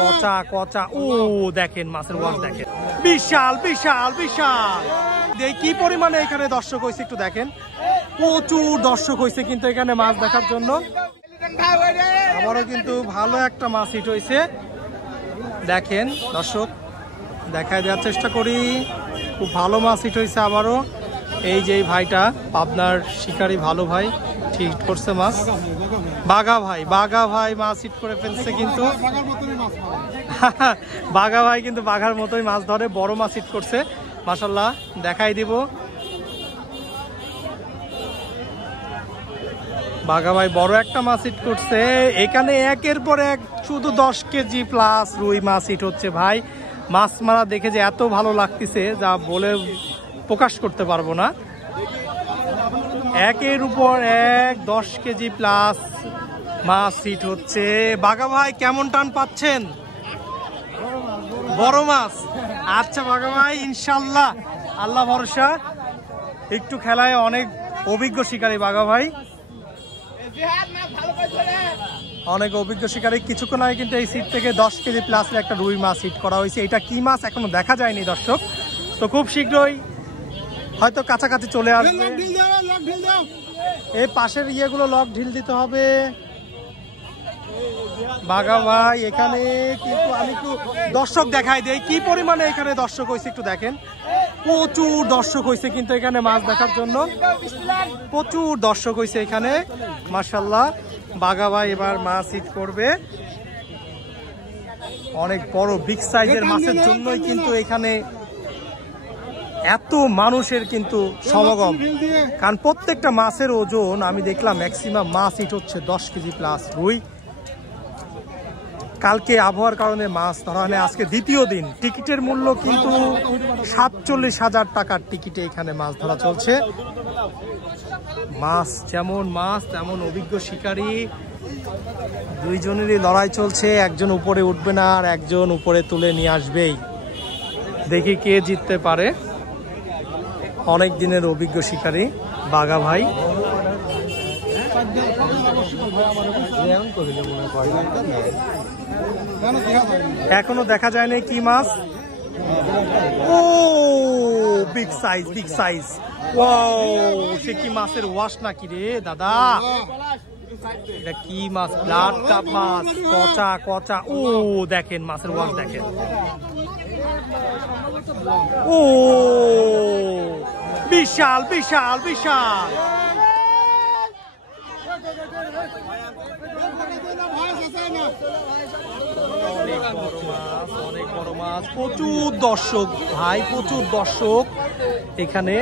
কচা কচা ও দেখেন মাছের ওয়াশ দেখেন, বিশাল বিশাল বিশাল। কি পরিমাণে এখানে দর্শক হয়েছে একটু দেখেন, প্রচুর দর্শক হয়েছে কিন্তু এখানে মাছ দেখার জন্য। আবারও কিন্তু ভালো একটা মাছ হিট হয়েছে দেখেন দর্শক, দেখায় দেওয়ার চেষ্টা করি। খুব ভালো মাছ হিট হয়েছে আবারও। এই যে ভাইটা পাবনার শিকারী ভালো ভাই হিট করছে মাছ, বাঘা ভাই মাছ হিট করে ফেলছে কিন্তু। বাঘা ভাই কিন্তু বাঘার মতোই মাছ ধরে, বড় মাছ হিট করছে মাশাআল্লাহ। দেখাই দিব বাঘা ভাই বড় একটা মাছ হিট করছে এখানে। একের পর এক শুধু 10 কেজি প্লাস রুই মাছ হিট হচ্ছে ভাই। মাছ মারা দেখে যে এত ভালো লাগতেছে যা বলে প্রকাশ করতে পারবো না। একের উপর এক 10 কেজি প্লাস মাছ হিট হচ্ছে। বাঘা ভাই কেমন টান পাচ্ছেন? বড় মাছ। আচ্ছা বাঘা ভাই ইনশাল্লাহ, আল্লাহ ভরসা। একটু খেলায় অনেক অভিজ্ঞ শিকারী বাঘা ভাই, অনেক অভিজ্ঞ শিকারী। কিছুক্ষণ আগে কিন্তু এই সিট থেকে 10 কেজি প্লাসের একটা রুই মাছ হিট করা হয়েছে। এটা কি মাছ এখনো দেখা যায়নি দর্শক, তো খুব শীঘ্রই হয়তো কাছাকাছি চলে আসবে। এই পাশের ইয়েগুলো লক ঢিল দিতে হবে বাঘা ভাই। এখানে কিন্তু আমি একটু দর্শক দেখাই দেই কি পরিমাণে এখানে দর্শক হয়েছে একটু দেখেন, প্রচুর দর্শক হয়েছে কিন্তু এখানে মাছ দেখার জন্য, প্রচুর দর্শক হয়েছে এখানে মাশাআল্লাহ। বাঘা ভাই এবার মাছ হিট করবে। অনেক বড় বিগ সাইজের মাছের জন্যই কিন্তু এখানে এত মানুষের কিন্তু সমাগম, কারণ প্রত্যেকটা মাছের ওজন আমি দেখলাম ম্যাক্সিমাম মাছ হিট হচ্ছে 10 কেজি প্লাস রুই। কালকে আবহাওয়ার কারণে মাছ ধরা হয় না, আজকে দ্বিতীয় দিন। টিকিটের মূল্য কিন্তু 47,000 টাকার টিকিটে এখানে মাছ ধরা চলছে। মাছ যেমন মাছ তেমন অভিজ্ঞ শিকারী, দুইজনেরই লড়াই চলছে। একজন উপরে উঠবে না আর একজন উপরে তুলে নিয়ে আসবেই। দেখি কে জিততে পারে। অনেক দিনের অভিজ্ঞ শিকারী বাঘা ভাই। এখনো দেখা যায়নি কি মাছ। ও big size big size. Wow, সে কি মাছের ওয়াশ নাকি রে দাদা? এটা কি মাছ? ব্লাড কাপ মাছ, কচা কচা। ও দেখেন মাছের ওয়াশ দেখেন। ও বিশাল বিশাল বিশাল। অনেক বড় মাছ, প্রচুর দর্শক ভাই, প্রচুর দর্শক এখানে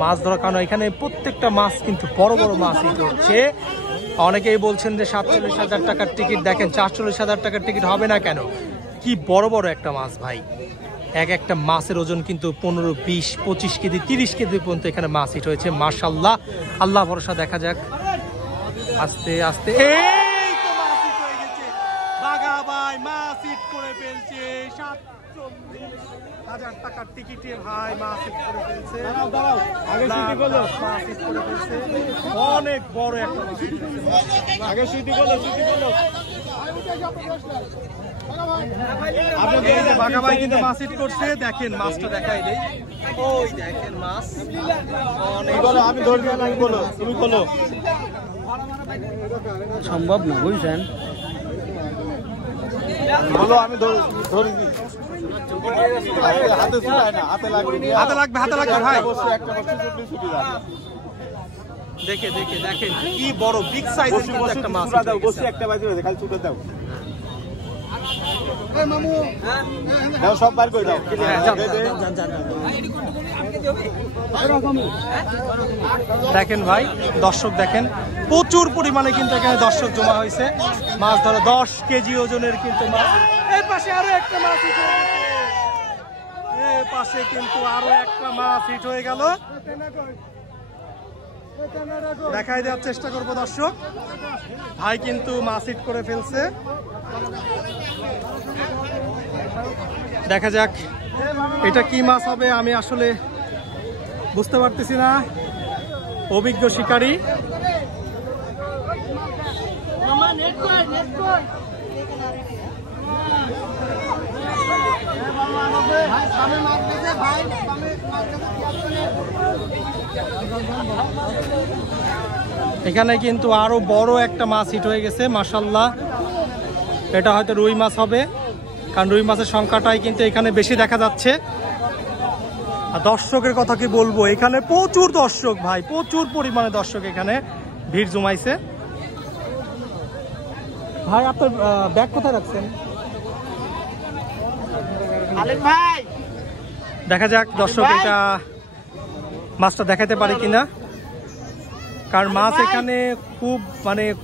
মাছ ধরার কারণে। এখানে প্রত্যেকটা মাছ কিন্তু বড় বড় মাছ হচ্ছে। অনেকেই বলছেন যে 47,000 টাকার টিকিট, দেখেন 44,000 টাকার টিকিট হবে না কেন? কি বড় বড় একটা মাছ ভাই। এক একটা মাছের ওজন কিন্তু 15, 20, 25 কেজি 30 কেজি পর্যন্ত এখানে মাছ হিট হয়েছে মাশাআল্লাহ। আল্লাহ ভরসা, দেখা যাক। আস্তে আস্তে এই তো মাছ হিট হয়ে গেছে। বাঘা ভাই মাছ হিট করে ফেলছে। 47,000 টাকার টিকিটে ভাই মাছ হিট করে ফেলছে। মাছ হিট করে ফেলছে। অনেক বড় একটা মাছ হিট হয়েছে। আগে শুটি বলো। বাঘা ভাই কিন্তু মাছ হিট করছে, দেখেন মাছটা দেখাই দেই। ওই দেখেন মাছ। আমি ধরবি না, বলো তুমি বলো। সম্ভব না বুঝছেন, বলো আমি ধরি। হাতে লাগবে ভাই। দেখে দেখেন কি বড় বিগ সাইজের একটা মাছ। একটা বাজে খালি ছুটে দাও। সব বার করে দাও। দেখেন ভাই দর্শক দেখেন, প্রচুর পরিমাণে কিন্তু এখানে দর্শক জমা হয়েছে মাছ ধরা। 10 কেজি ওজনের কিন্তু মাছ। এই পাশে আরো একটা মাছ হিট হয়ে গেছে। এই পাশে কিন্তু আরো একটা মাছ হিট হয়ে গেল। দেখাই দেওয়ার চেষ্টা করবো দর্শক। ভাই কিন্তু মাছ হিট করে ফেলছে। দেখা যাক এটা কি মাছ হবে, আমি আসলে বুঝতে পারতেছি না। অভিজ্ঞ শিকারী এখানে কিন্তু আরো বড় একটা মাছ হিট হয়ে গেছে মাশাআল্লাহ। এটা হয়তো রুই মাছ হবে, কারণ রুই মাছের সংখ্যাটাই কিন্তু এখানে বেশি দেখা যাচ্ছে। আর দর্শকের কথা কি বলবো, এখানে প্রচুর দর্শক ভাই, প্রচুর পরিমাণে দর্শক এখানে ভিড় জমাইছে। ভাই আপনার ব্যাগ কোথায় রাখছেন? ভাই দেখা যাক দর্শক এটা মাছটা দেখাতে পারে কিনা, কারণ মাছ এখানে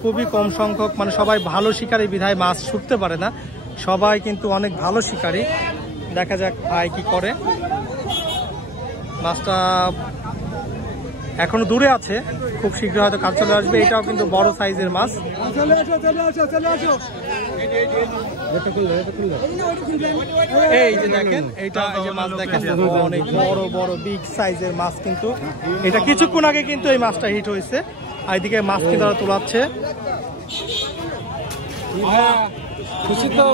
খুবই কম সংখ্যক, সবাই ভালো শিকারী বিধায় মাছ ছুটতে পারে না, সবাই কিন্তু অনেক ভালো শিকারী। দেখা যাক ভাই কি করে। মাছটা এখনো দূরে আছে, খুব শীঘ্র হয়তো কাজ চলে আসবে। এটাও কিন্তু বড় সাইজের মাছ। এই যে দেখেন, এইটা এই যে মাছ দেখেন, অনেক বড় বড় বিগ সাইজের মাছ। কিন্তু এটা কিছুক্ষণ আগে কিন্তু এই মাছটা হিট হয়েছে, আর এদিকে মাছ কিন্তু তারা তোলাচ্ছে। খুশি তো?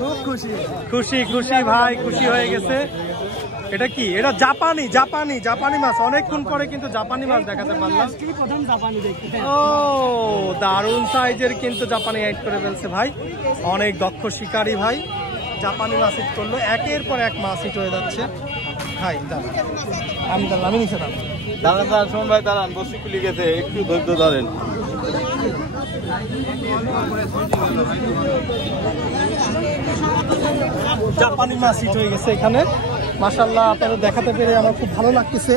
খুব খুশি, খুশি খুশি ভাই, খুশি হয়ে গেছে। এটা কি? এটা জাপানি মাছ। অনেকক্ষণ পরে কিন্তু জাপানি মাছ দেখাতে পারলাম। ও দারুণ সাইজের কিন্তু জাপানি হাইট করে ফেলছে ভাই, অনেক দক্ষ শিকারী ভাই। জাপানি মাছ হিট করলো, একের পর এক মাছ হিট হয়ে যাচ্ছে ভাই। আমি নিচে দাঁড়ান শোন ভাই, দাঁড়ান, বসি খুলে গেছে, একটু ধৈর্য ধরেন। জাপানি মাছ হিট হয়ে গেছে এখানে মাশাআল্লাহ। আপনাদের দেখাতে পেরে আমার খুব ভালো লাগতেছে।